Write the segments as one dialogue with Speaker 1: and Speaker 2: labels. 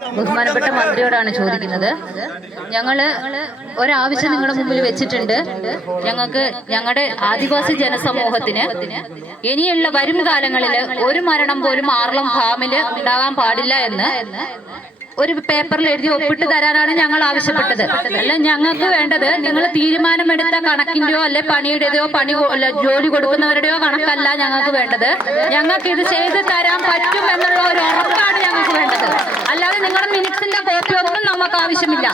Speaker 1: ബഹുമാനപ്പെട്ട മന്ത്രിയോടാണ് ചോദിക്കുന്നത്. ഞങ്ങൾ ഒരാവശ്യം നിങ്ങളുടെ മുമ്പിൽ വെച്ചിട്ടുണ്ട്. ഞങ്ങൾക്ക് ഞങ്ങളുടെ ആദിവാസി ജനസമൂഹത്തിന് ഇനിയുള്ള വരും കാലങ്ങളിൽ ഒരു മരണം പോലും ആർളം ഫാമിൽ ഉണ്ടാകാൻ പാടില്ല എന്ന് ഒരു പേപ്പറിൽ എഴുതി ഒപ്പിട്ട് തരാനാണ് ഞങ്ങൾ ആവശ്യപ്പെട്ടത്. അല്ല ഞങ്ങൾക്ക് വേണ്ടത് നിങ്ങൾ തീരുമാനമെടുത്ത കണക്കിന്റെയോ അല്ലെ പണിയുടേതോ പണി അല്ല, ജോലി കൊടുക്കുന്നവരുടെയോ കണക്കല്ല ഞങ്ങൾക്ക് വേണ്ടത്. ഞങ്ങൾക്ക് ഇത് ചെയ്ത് തരാൻ പറ്റും എന്നുള്ള ഒരു ഉറപ്പാണ് ഞങ്ങൾക്ക് വേണ്ടത്. അല്ലാതെ നിങ്ങളുടെ മിനിറ്റ്സിന്റെ കോപ്പി ഒന്നും നമുക്ക് ആവശ്യമില്ല.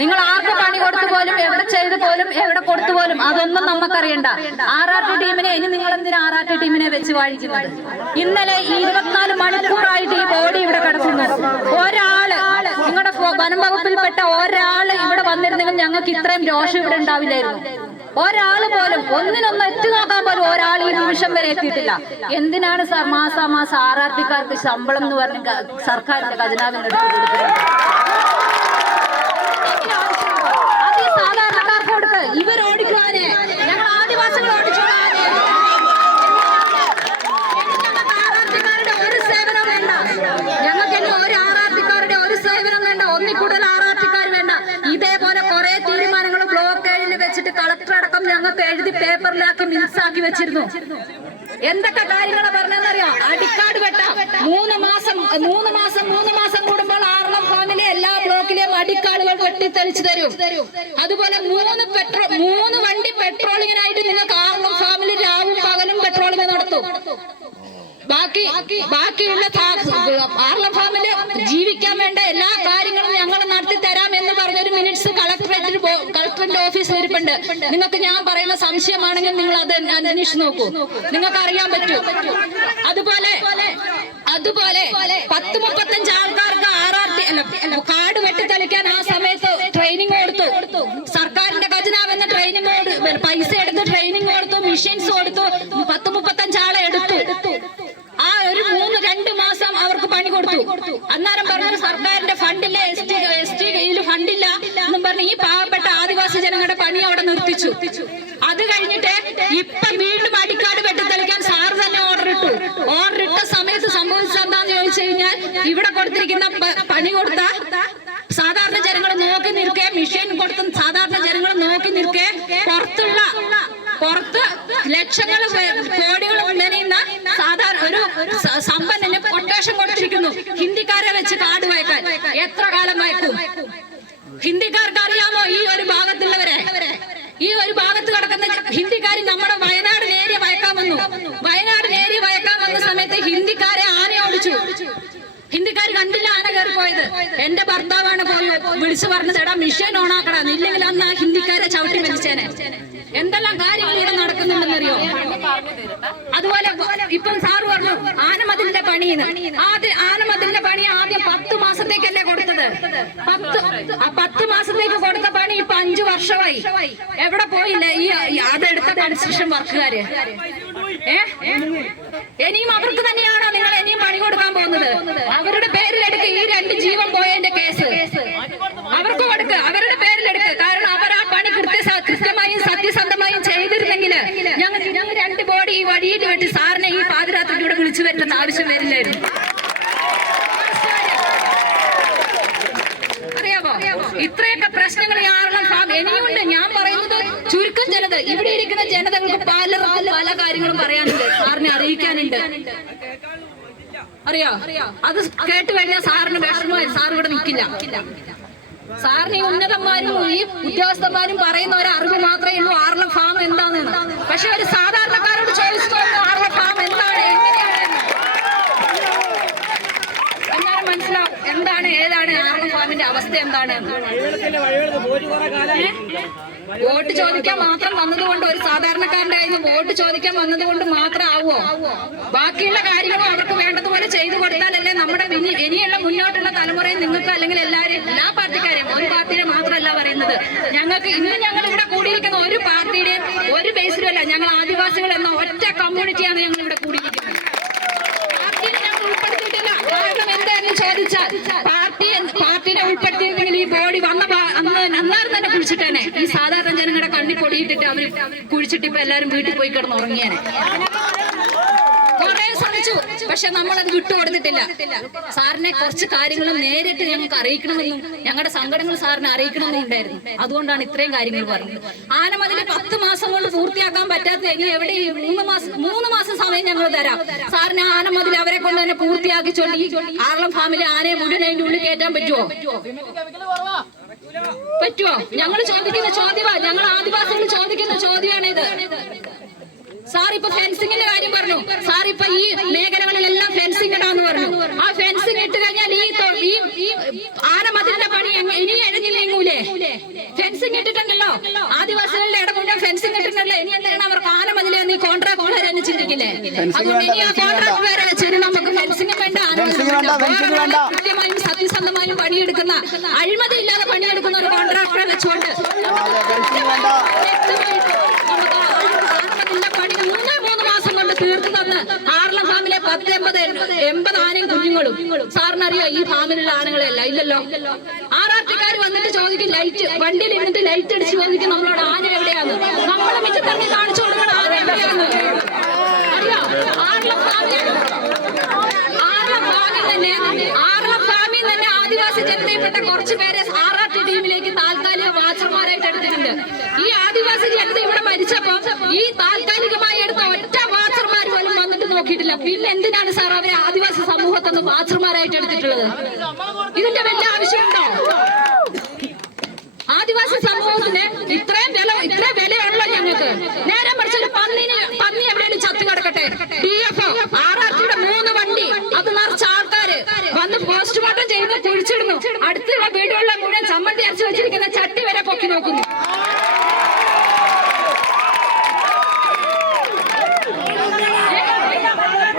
Speaker 1: നിങ്ങൾ ആർക്ക് പണി കൊടുത്തു പോലും എവിടെ ചെയ്തു പോലും എവിടെ കൊടുത്തു പോലും അതൊന്നും നമുക്കറിയണ്ട. ആർ ആർ ടീമിനെ ഇനി നിങ്ങൾ എന്തിനാ ആർ ടീമിനെ വെച്ച് വാഴിക്കുന്നത്? ഇന്നലെ ഇരുപത്തിനാല് മണിക്കൂറായിട്ട് ഈ ബോഡി ഇവിടെ കിടക്കുന്നു. ഒരാൾ നിങ്ങളുടെ വനം വകുപ്പിൽപ്പെട്ട ഒരാൾ ഇവിടെ വന്നിരുന്നെങ്കിൽ ഞങ്ങൾക്ക് ഇത്രയും രോഷം ഇവിടെ ഉണ്ടാവില്ലായിരുന്നു. ഒരാൾ പോലും ഒന്നിനൊന്ന് നിമിഷം വരെ എത്തിയിട്ടില്ല. എന്തിനാണ് മാസാമാസം മാസാ മാസം ആർ ആർ പിക്കാർക്ക് ശമ്പളം എന്ന് പറഞ്ഞ സർക്കാരിന്റെ ഖജനാവിന് എടുത്ത് കൊടുക്കുന്നത് അത് ഈ സാധാരണക്കാർക്ക് കൊടുക്ക് ഇവർ ഓടിക്കുവാന് ഞങ്ങൾ ആദിവാസികൾ ഓടിച്ചോളാന് ഞങ്ങൾക്ക് ആറാർത്തിക്കാരുടെ ഒരു സേവനം വേണ്ട ഞങ്ങൾക്ക് ഇനി ഒരു ആറാർത്തിക്കാരുടെ ഒരു സേവനം വേണ്ട ഒന്നിൽ കൂടുതൽ ആറാർത്തിക്കാർ വേണ്ട ഇതേപോലെ കുറെ തീരുമാനങ്ങൾ ബ്ലോക്ക് ഏഴിൽ വെച്ചിട്ട് കളക്ടർ അടക്കം ഞങ്ങൾക്ക് എഴുതി പേപ്പറിലാക്കി മിൻസാക്കി വെച്ചിരുന്നു. എന്തൊക്കെ കാര്യങ്ങളാണ് പറഞ്ഞതെന്നറിയാം? അടിക്കാട് വെട്ട. മൂന്ന് മാസം മൂന്ന് മാസം മൂന്ന് മാസം കൂടുമ്പോൾ ആറളം ഫാമിലെ എല്ലാ ബ്ലോക്കിലെയും അടിക്കാടുകൾ വെട്ടിത്തെളിച്ചു തരും. അതുപോലെ മൂന്ന് പെട്രോൾ മൂന്ന് വണ്ടി പെട്രോളിങ്ങിനായിട്ട് നിങ്ങൾക്ക് ആറളം ഫാമിലി രാവും പകലും പെട്രോളിംഗ് നടത്തും. ബാക്കി ബാക്കിയുള്ള ആറളം ഫാമിലി ഫാമിൽ ജീവിക്കാൻ വേണ്ട എല്ലാ ഓഫീസിൽ ഇരിപ്പുണ്ട്. നിങ്ങൾക്ക് ഞാൻ പറയുന്ന സംശയമാണെങ്കിൽ നിങ്ങൾ അത് അന്വേഷിച്ച് നോക്കൂ. നിങ്ങൾക്ക് അറിയാൻ പറ്റൂ. അതുപോലെ അതുപോലെ പത്ത് മുപ്പത്തഞ്ച് ആൾക്കാർക്ക് ആർ കാർഡ് വെട്ടിത്തെളിക്കാൻ ആ സമയത്ത് ട്രെയിനിങ് കൊടുത്തു സർക്കാരിന്റെ ഖജനാവെന്ന ട്രെയിനിങ് പൈസ എടുത്ത് ട്രെയിനിങ് കൊടുത്തു മെഷീൻസ് കൊടുത്തു പത്ത് മുപ്പത്തഞ്ച് ആളെ എടുത്തു ആ ഒരു മൂന്ന് രണ്ട് മാസം അവർക്ക് പണി കൊടുത്തു അന്നേരം പറഞ്ഞു സർക്കാരിന്റെ ഫണ്ടില്ല എസ് ടി എസ് ടി കയ്യിൽ ഫണ്ടില്ല എന്നും പറഞ്ഞ് ഈ പാവപ്പെട്ട ആദിവാസി ജനങ്ങളുടെ പണി അവിടെ നിർത്തിച്ചു അത് കഴിഞ്ഞിട്ട് ഇപ്പൊ വീണ്ടും അടിക്കാട് വെട്ടിത്തെളിക്കാൻ സാർ തന്നെ ഓർഡർ ഇട്ടു. ഓർഡർ ഇട്ട സമയത്ത് സംഭവിച്ചത് എന്താന്ന് ചോദിച്ചു കഴിഞ്ഞാൽ ഇവിടെ കൊടുത്തിരിക്കുന്ന പണി കൊടുത്ത സാധാരണ ജനങ്ങൾ നോക്കി നിൽക്കെ മെഷീൻ കൊടുത്ത സാധാരണ ജനങ്ങൾ നോക്കി നിൽക്കെ പുറത്തുള്ള പുറത്ത് ലക്ഷങ്ങൾ കോടികൾ മെനയുന്ന സാധാരണ ഒരു സമ്പന്നന് കൊട്ടേഷൻ കൊടുത്തിരിക്കുന്നു. ഹിന്ദിക്കാരെ വെച്ച് കാട് വായിക്കാൻ. എത്ര കാലം വായിക്കും? ഹിന്ദിക്കാർക്ക് അറിയാമോ ഈ ഒരു ഭാഗത്തുള്ളവരെ ഈ ഒരു ഭാഗത്ത് കിടക്കുന്ന ഹിന്ദിക്കാർ നമ്മുടെ വയനാട് നേരിയ വയക്കാൻ വന്നു വയനാട് നേരിയ വയക്കാൻ വന്ന സമയത്ത് ഹിന്ദിക്കാരെ ആന ഓടിച്ചു ഹിന്ദിക്കാർ കണ്ടില്ല ആന കയറി പോയത് എന്റെ ഭർത്താവാണ് പോയി വിളിച്ചു പറഞ്ഞത് എടാ മിഷൻ ഓണാക്കടാ ഇല്ലെങ്കിൽ അന്ന് ആ ഹിന്ദിക്കാരെ ചവിട്ടി വലിച്ചേനെ. എന്തെല്ലാം കാര്യങ്ങൾ ഇവിടെ നടക്കുന്നുണ്ടെന്നറിയോ? അതുപോലെ ഇപ്പം സാറ് പറഞ്ഞു ആനമതിലിന്റെ പണിന്ന് ആദ്യം ആനമതിലിന്റെ പണി ആദ്യം പത്ത് മാസത്തേക്കല്ലേ കൊടുത്തത്? പത്ത് പത്ത് മാസത്തേക്ക് കൊടുത്ത പണി ഇപ്പൊ അഞ്ചു വർഷമായി. എവിടെ പോയില്ല? ഈ അതെടുത്ത കൺസ്ട്രക്ഷൻ വർക്കുകാര്. ഏ? ഇനിയും അവർക്ക് തന്നെയാണോ നിങ്ങൾ ഇനിയും പണി കൊടുക്കാൻ പോകുന്നത്? അവരുടെ പേരിലെടുത്ത് ഈ രണ്ട് ജീവൻ പോയതിന്റെ കേസ് അവർക്ക് കൊടുക്ക് അവരുടെ പേരിലെടുക്ക് കാരണം അവർ ആ പണി കൃത്യ കൃത്യമായും സത്യസന്ധമായും ചെയ്തിരുന്നെങ്കിൽ ഞങ്ങൾ ഞങ്ങൾ രണ്ട് ബോഡി ഈ വഴിയിൽ വെട്ടി സാറിനെ ഈ പാതിരാത്രിക്ക് ഇവിടെ വിളിച്ചു വരുന്ന ആവശ്യം വരില്ലായിരുന്നു. അറിയാമോ? ഇത്രയൊക്കെ പ്രശ്നങ്ങൾ കാരണം ഇനിയുണ്ട്. ഞാൻ പറയുന്നത് ചുരുക്കം ജനത ഇവിടെ ഇരിക്കുന്ന ജനതകൾക്ക് പല പല കാര്യങ്ങളും പറയാനുണ്ട്. സാറിനെ അറിയിക്കാനുണ്ട്. അറിയോ? അത് കേട്ട് കഴിഞ്ഞാൽ സാറിന് വിഷമമായി. സാർ ഇവിടെ നിൽക്കില്ല. സാറിന് ഈ ഉന്നതന്മാരും ഈ ഉദ്യോഗസ്ഥന്മാരും പറയുന്ന ഒരു അറിവ് മാത്രമേ ഉള്ളൂ. ആറിലെ ഫാം എന്താണെന്ന്. പക്ഷെ ഒരു സാധാരണക്കാരോട് ചോദിച്ചു നോക്കൂ ആർളം ഫാം എന്താണ് എങ്ങനെയാണ് എന്നാലും മനസ്സിലാവും എന്താണ് ഏതാണ് ആർളം ഫാമിന്റെ അവസ്ഥ എന്താണ്? വോട്ട് ചോദിക്കാൻ മാത്രം വന്നതുകൊണ്ട് ഒരു സാധാരണക്കാരന്റെ കയ്യിൽ നിന്ന് വോട്ട് ചോദിക്കാൻ വന്നതുകൊണ്ട് മാത്രം ആവോ ബാക്കിയുള്ള കാര്യങ്ങളും അവർക്ക് വേണ്ടതുപോലെ ചെയ്തു കൊടുത്താലല്ലേ നമ്മുടെ ഇനിയുള്ള മുന്നോട്ടുള്ള തലമുറയിൽ നിങ്ങൾക്ക് അല്ലെങ്കിൽ എല്ലാവരും എല്ലാ പാർട്ടിക്കാരെയും ഒരു പാർട്ടിയെ മാത്രമല്ല പറയുന്നത്. ഞങ്ങൾക്ക് ഇന്ന് ഞങ്ങൾ ഇവിടെ കൂടിയിരിക്കുന്ന ഒരു പാർട്ടിയുടെ ഒരു ബേസിലും അല്ല ഞങ്ങൾ ആദിവാസികൾ എന്ന ഒറ്റ കമ്മ്യൂണിറ്റിയാണ് ഞങ്ങൾ ഇവിടെ കൂടിയിരിക്കുന്നത്. പാർട്ടിയിൽ ഞങ്ങൾ ഉൾപ്പെടുത്തിയിട്ടില്ല. കാരണം എന്താണെന്ന് ചോദിച്ചാൽ പാർട്ടി ഉൾപ്പെടുത്തിയിരുന്നെങ്കിൽ ഈ ബോഡി വന്ന അന്ന് അന്നേരം തന്നെ. കുഴിച്ചിട്ടേനെ ഈ സാധാരണ ജനങ്ങളുടെ കണ്ണി പൊടിയിട്ടിട്ട് അവർ കുഴിച്ചിട്ട് ഇപ്പൊ എല്ലാരും വീട്ടിൽ പോയി കിടന്ന് ഉറങ്ങിയേനെ. കുറെ ശ്രമിച്ചു. പക്ഷെ നമ്മൾ അത് വിട്ടുകൊടുത്തിട്ടില്ല സാറിനെ കുറച്ച് കാര്യങ്ങളും നേരിട്ട് ഞങ്ങൾക്ക് അറിയിക്കണമെന്നും ഞങ്ങളുടെ സങ്കടങ്ങൾ സാറിനെ അറിയിക്കണമെന്നും ഉണ്ടായിരുന്നു. അതുകൊണ്ടാണ് ഇത്രയും കാര്യങ്ങൾ പറഞ്ഞത്. ആനമതിൽ പത്ത് മാസം കൊണ്ട് പൂർത്തിയാക്കാൻ പറ്റാത്ത ഇനി എവിടെ മൂന്ന് മാസം മൂന്ന് മാസം സമയം ഞങ്ങൾ തരാം. സാറിന് ആനമതിൽ അവരെ കൊണ്ട് തന്നെ പൂർത്തിയാക്കിച്ചോണ്ട് ഈ ഫാമിലി ആനയെ മുഴുവൻ അതിന്റെ ഉള്ളിൽ കയറ്റാൻ പറ്റുമോ പറ്റുമോ ഞങ്ങൾ ചോദിക്കുന്ന ചോദ്യമാണ് ഞങ്ങൾ ആദിവാസികൾ ചോദിക്കുന്ന ചോദ്യമാണ് ഇത് സാർ ഇപ്പൊ ഫെൻസിങ്ങിന്റെ കാര്യം പറഞ്ഞു. സാർ ഇപ്പൊ ഈ മേഖലകളിലെല്ലാം ഫെൻസിങ് ഇടാന്ന് പറഞ്ഞു. ആ ഫെൻസിങ് ഇട്ട് കഴിഞ്ഞാൽ ഈ ഈ ആനമതിന്റെ ആനമതിലിന്റെ പണി ഇനി എഴുതി നീങ്ങൂലേ ഫെൻസിങ് ഇട്ടിട്ടുണ്ടല്ലോ. ആദിവാസികളുടെ ഇടം മുഴുവൻ ഫെൻസിങ് ഇട്ടിട്ടുണ്ടല്ലോ. ഇനി എന്താണ് അവർക്ക് ആനമതിലെ നീ കോൺട്രാക്ട് വരെ ചിന്തിക്കില്ലേ? അതുകൊണ്ട് ഇനി ആ കോൺട്രാക്ട് വരെ വെച്ചിട്ട് നമുക്ക് ഫെൻസിങ് വേണ്ട. കൃത്യമായും സത്യസന്ധമായും പണിയെടുക്കുന്ന അഴിമതി ഇല്ലാതെ പണിയെടുക്കുന്ന ഒരു കോൺട്രാക്ടറെ വെച്ചുകൊണ്ട് വ്യക്തമായിട്ട് നമുക്ക് ആ ആനമതിലിന്റെ പണി മൂന്നേ മൂന്ന് തീർത്തു തന്ന് ആർളം ഫാമിലെ പത്ത് എൺപത് എൺപത് ആനയും കുഞ്ഞുങ്ങളും. സാറിനറിയോ ഈ ഫാമിലുള്ള ആനകളെയല്ല ഇല്ലല്ലോ. ആറാട്ടുകാർ വന്നിട്ട് ചോദിക്കും ലൈറ്റ് വണ്ടിയിൽ ഇരുന്നിട്ട് ലൈറ്റ് അടിച്ച് ചോദിക്കും നമ്മളോട് ആന എവിടെയാണ് നമ്മളെ മിറ്റത്തിറങ്ങി കാണിച്ചു കൊടുക്കണം ആന എവിടെയാണ് അറിയോ? ആർളം ഫാമിൽ ഫാമിൽ തന്നെ. ആർളം ഫാമിൽ തന്നെ ആദിവാസി ജനതയിൽപ്പെട്ട കുറച്ച് പേരെ ആറാട്ട് ടീമിലേക്ക് താൽക്കാലിക വാച്ചർമാരായിട്ട് എടുത്തിട്ടുണ്ട്. ഈ ആദിവാസി ജനത ഇവിടെ മരിച്ചപ്പോ ഈ താൽക്കാലികമായി എടുത്ത ഒറ്റ നോക്കിയിട്ടില്ല. പിന്നെ എന്തിനാണ് സാർ അവരെ ആദിവാസി സമൂഹത്തിൽ നിന്ന് ബാത്റൂമാരായിട്ട് എടുത്തിട്ടുള്ളത്? ഇതിന്റെ വല്ല ആവശ്യമുണ്ടോ? ആദിവാസി സമൂഹത്തിന് ഇത്രയും വില ഇത്രയും വിലയുള്ളോ ഞങ്ങൾക്ക്. നേരെ മറിച്ച് ഒരു പന്നിന് പന്നി എവിടെയെങ്കിലും ചത്തു കിടക്കട്ടെ? ഡി എഫ് ആർ ആർ മൂന്ന് വണ്ടി. അത് നിറച്ച ആൾക്കാര് വന്ന് പോസ്റ്റ്മോർട്ടം ചെയ്ത് കുഴിച്ചിടുന്നു. അടുത്തുള്ള വീടുകളിലെ മുഴുവൻ ചമ്മന്തി അരച്ച് വെച്ചിരിക്കുന്ന ചട്ടി വരെ പൊക്കി നോക്കുന്നു.